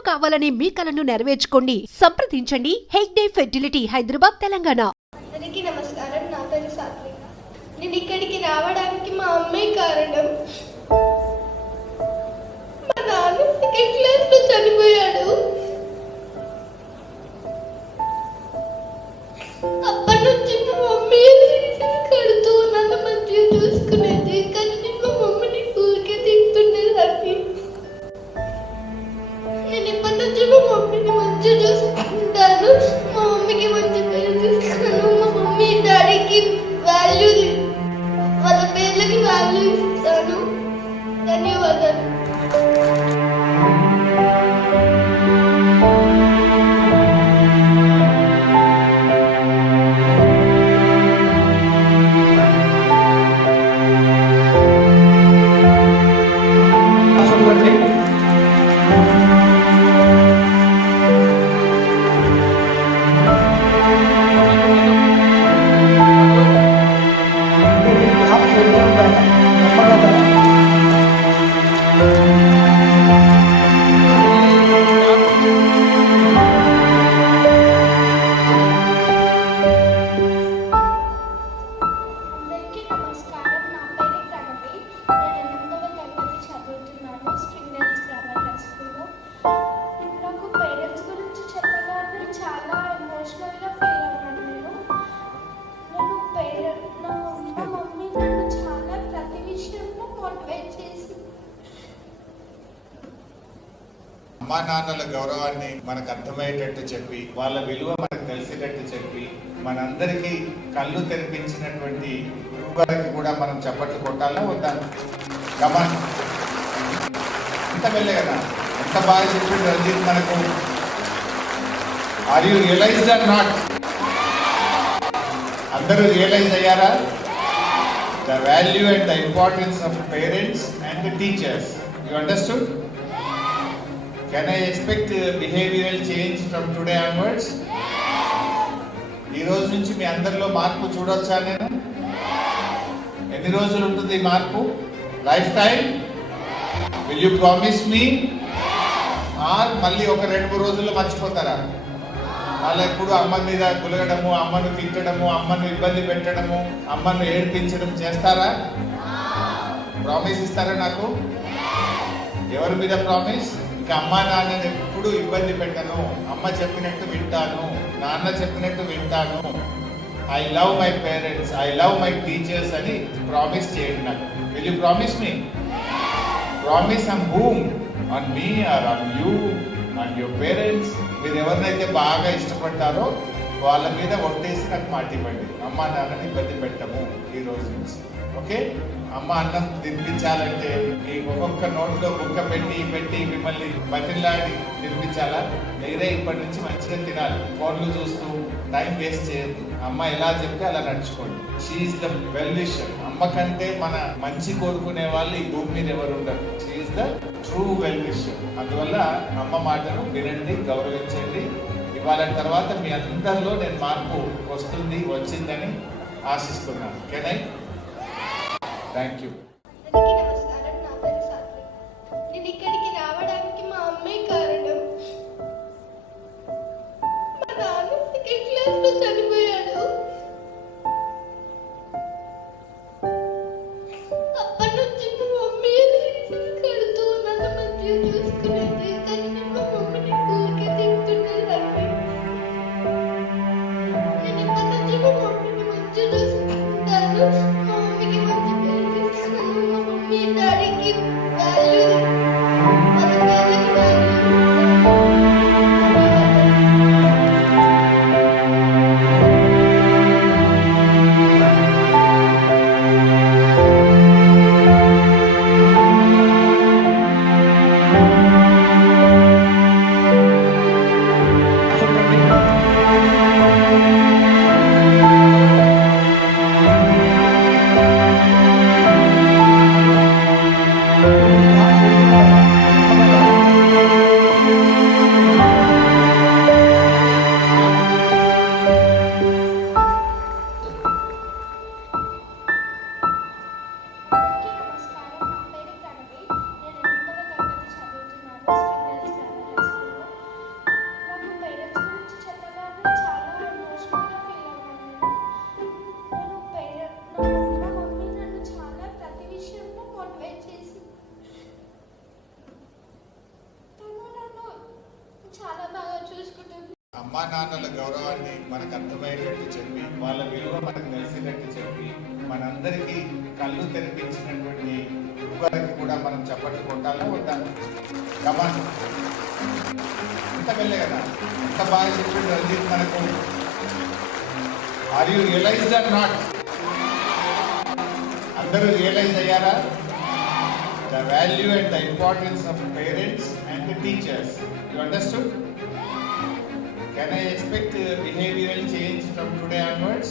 పిల్లలు కావాలనే మీ కలను నెరవేర్చుకోండి. సంప్రదించండి హెగ్డే ఫెర్టిలిటీ, హైదరాబాద్, తెలంగాణ. అందరికీ నమస్కారం. నా పేరు సాత్విక. నేను ఇక్కడికి రావడానికి మా అమ్మే కారణం. మా నాన్న సెకండ్ క్లాస్ లో చనిపోయాడు. అప్పటి నుంచి మా మమ్మీ కడుతూ నన్ను మంచిగా చూసుకునేది. కానీ నేను మా మమ్మీని ఊరికే తింటుండేదాన్ని. నేను ఇప్పటి నుంచి మా మమ్మీని మంచిగా చూసుకుంటాను. మా మమ్మీకి మంచి పేరు తీస్తాను. మా మమ్మీ డాడీకి వాల్యూ, వాళ్ళ పేర్లకి వాల్యూ ఇస్తాను. ధన్యవాదాలు. అమ్మా నాన్నల గౌరవాన్ని మనకు అర్థమయ్యేటట్టు చెప్పి, వాళ్ళ విలువ మనకు తెలిసేటట్టు చెప్పి, మనందరికీ కళ్ళు తెరిపించినటువంటి గురువుగారికి కూడా మనం చప్పట్లు కొట్టాలా వద్దా? గమన్ ఎంత వెళ్ళే కదా, ఎంత బాగా చెప్పింది రంజిత్ మనకు. Are you realised or not? అందరూ రియలైజ్ అయ్యారా? The value and the importance of parents and the teachers. You understood? Can I expect behavioral change from today onwards? ఈ రోజు నుంచి మీ అందరిలో మార్పు చూడొచ్చా? నేను ఎన్ని రోజులు ఉంటుంది ఈ మార్పు? Life time? Will you promise me? Or మళ్ళీ ఒక 2-3 రోజుల్లో మర్చిపోతారా? వాళ్ళు ఎప్పుడు అమ్మ మీద గులగడము, అమ్మను తిట్టడము, అమ్మను ఇబ్బంది పెట్టడము, అమ్మను ఏడ్పించడం చేస్తారా? ప్రామిస్ ఇస్తారా నాకు? ఎవరి మీద ప్రామిస్? అమ్మ నాన్నని ఎప్పుడు ఇబ్బంది పెట్టను, అమ్మ చెప్పినట్టు వింటాను, నాన్న చెప్పినట్టు వింటాను, I love my parents, I love my teachers అని ప్రామిస్ చేయండి నాకు. Will you promise me? Promise on whom? On me or on you, on your parents? మీరు ఎవరినైతే బాగా ఇష్టపడతారో వాళ్ళ మీద ఒట్టేసి నాకు మాట ఇవ్వండి. అమ్మ నాన్నని ఇబ్బంది పెట్టము ఈ రోజు నుంచి. ఓకే? అమ్మ అన్నం తినిపించాలంటే మీకు ఒక్కొక్క నోట్లో బుక్క పెట్టి మిమ్మల్ని బతిలాడి తినిపించాలా? మీరే ఇప్పటి నుంచి మంచిగా తినాలి. ఫోన్లు చూస్తూ టైం వేస్ట్ చేయద్దు. అమ్మ ఎలా చెప్తే అలా నడుచుకోండి. She's the well wisher. అమ్మ కంటే మన మంచి కోరుకునే వాళ్ళు ఈ భూమి మీద ఎవరు ఉండరు. She's the true well wisher. అందువల్ల అమ్మ మాటను వినండి, గౌరవించండి. ఇవాళ తర్వాత మీ అందరిలో నేను మార్పు వచ్చిందని ఆశిస్తున్నాను. Can I? Thank you. అందరికీ నమస్కారం. నా పేరు సాత్విక. నేను ఇక్కడికి రావడానికి మా అమ్మే కారణం. మా నాన్న సెకండ్ క్లాస్ లో చనిపోయాడు. అప్పటి నుంచి మా మమ్మీ కడుతూ నన్ను మంచిగా చూసుకునేది. కానీ నేను మా మమ్మీని ఊరికే తింటుండేదాన్ని. నేను ఇప్పటి నుంచి మా మమ్మీని మంచిగా చూసుకుంటాను. మా మమ్మీకి మంచి పేరు తీస్తాను. అమ్మా నాన్నల గౌరవాన్ని మనకు అర్థమయ్యేటట్టు చెప్పి వాళ్ళ విలువ మనకు తెలిసేటట్టు చెప్పి మనందరికీ కళ్ళు తెరిపించినటువంటి గురుగారికి కూడా మనం చప్పట్లు కొట్టాలా వద్దా? కమాన్, అంత వెళ్ళే కదా, అంత బాగా చెప్పి రంజిత్ మనకు. Are you realised or not? అందరూ రియలైజ్ అయ్యారా? The value and the importance of parents and the teachers. You understood? Can I expect behavioral change from today onwards?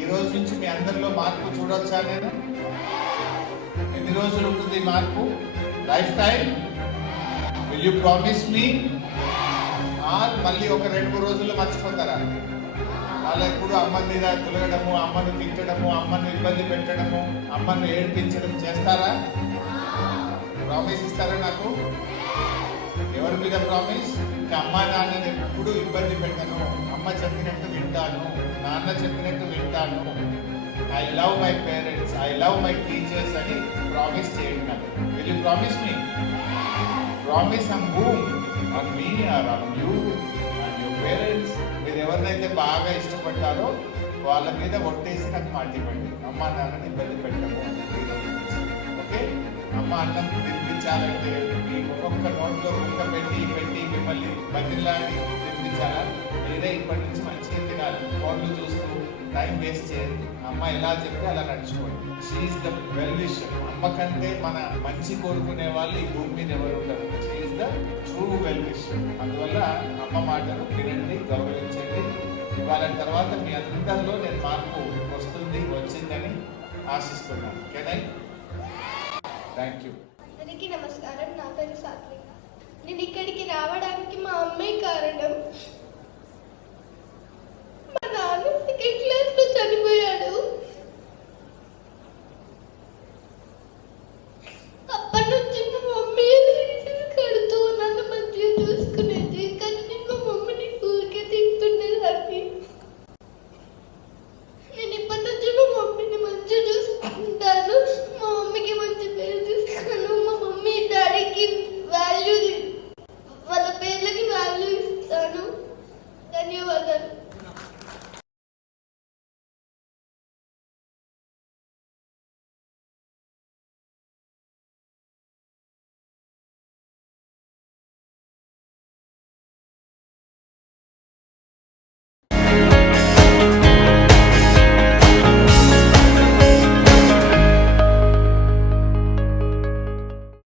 ఈ రోజు నుంచి మీ అందరిలో మార్పు చూడొచ్చా నేను? ఎన్ని రోజులు ఉంటుంది మార్పు? Life time? Will you promise me? మళ్ళీ ఒక 2-3 రోజుల్లో మర్చిపోతారా? వాళ్ళు ఎప్పుడు అమ్మ మీద కులగడము, అమ్మను తిట్టడము, అమ్మను ఇబ్బంది పెట్టడము, అమ్మను ఏడిపించడం చేస్తారా? ప్రామిస్ ఇస్తారా నాకు? ఎవరి మీద ప్రామిస్? ఇంకా అమ్మ నాన్నని ఎప్పుడు ఇబ్బంది పెట్టను, అమ్మ చెప్పినట్టు వింటాను, నాన్న చెప్పినట్టు వింటాను, I love my parents, I love my teachers అని ప్రామిస్ చేయండి నాకు. Will you promise me? Promise on whom? On me or on you, on your parents? మీరు ఎవరినైతే బాగా ఇష్టపడతారో వాళ్ళ మీద ఒట్టేసి నాకు మాట ఇవ్వండి. అమ్మ నాన్నని ఇబ్బంది పెట్టము. ఓకే? అమ్మ అన్నం తినిపించాలంటే మీ ఒక్కొక్క నోట్లో ముక్క పెట్టి పెట్టి మిమ్మల్ని బతిలాడి తినిపించాలా? మీరే ఇప్పటి నుంచి మంచిగా తినాలి. ఫోన్లు చూస్తూ టైం వేస్ట్ చేయండి. అమ్మ ఎలా చెప్తే అలా నడుచుకోండి. She's the well wisher. అమ్మ కంటే మన మంచి కోరుకునే వాళ్ళు ఈ భూమి మీద ఎవరు ఉంటారు? She's the true well wisher. అందువల్ల అమ్మ మాటలు వినండి, గౌరవించండి. ఇవాళ తర్వాత మీ అందరిలో నేను మార్పు వచ్చిందని ఆశిస్తున్నాను. Can I? Thank you. అందరికీ నమస్కారం. నా పేరు సాత్విక. నేను ఇక్కడికి రావడానికి మా అమ్మే కారణం. మా నాన్న సెకండ్ క్లాస్లో చనిపోయాడు.